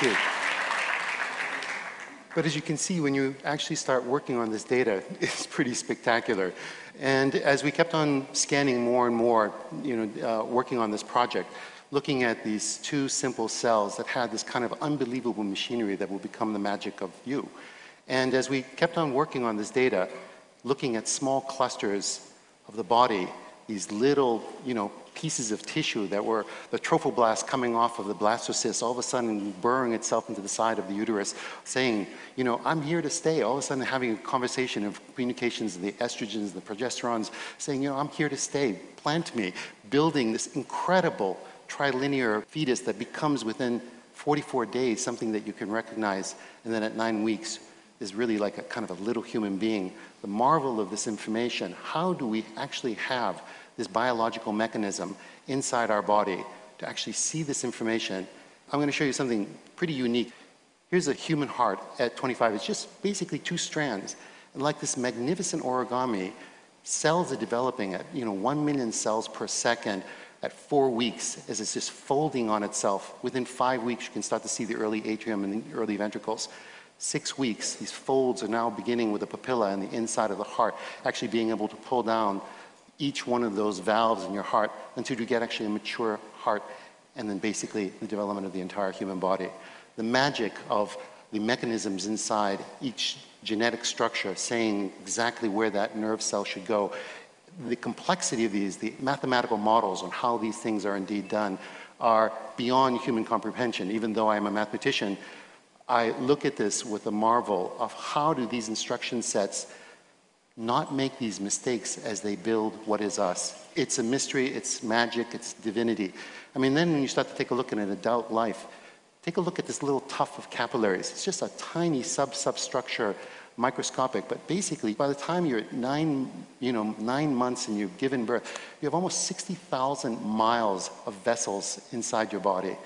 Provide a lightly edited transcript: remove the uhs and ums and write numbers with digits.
Thank you. But as you can see, when you actually start working on this data, it's pretty spectacular. And as we kept on scanning more and more, working on this project, looking at these two simple cells that had this kind of unbelievable machinery that will become the magic of you. And as we kept on working on this data, looking at small clusters of the body, these little, pieces of tissue that were the trophoblast coming off of the blastocyst, all of a sudden burrowing itself into the side of the uterus, saying, I'm here to stay. All of a sudden having a conversation of communications of the estrogens, the progesterones, saying, I'm here to stay, plant me, building this incredible trilinear fetus that becomes within 44 days something that you can recognize, and then at 9 weeks is really like a kind of a little human being. The marvel of this information, how do we actually have this biological mechanism inside our body to actually see this information? I'm going to show you something pretty unique. Here's a human heart at 25. It's just basically two strands. And like this magnificent origami, cells are developing at 1 million cells per second at 4 weeks as it's just folding on itself. Within 5 weeks, you can start to see the early atrium and the early ventricles. 6 weeks, these folds are now beginning with the papilla and the inside of the heart, actually being able to pull down each one of those valves in your heart until you get actually a mature heart, and then basically the development of the entire human body. The magic of the mechanisms inside each genetic structure saying exactly where that nerve cell should go. The complexity of these, the mathematical models on how these things are indeed done are beyond human comprehension. Even though I am a mathematician, I look at this with a marvel of how do these instruction sets not make these mistakes as they build what is us. It's a mystery, it's magic, it's divinity. I mean, then when you start to take a look at an adult life, take a look at this little tuft of capillaries. It's just a tiny substructure, microscopic, but basically by the time you're at 9 months and you've given birth, you have almost 60,000 miles of vessels inside your body.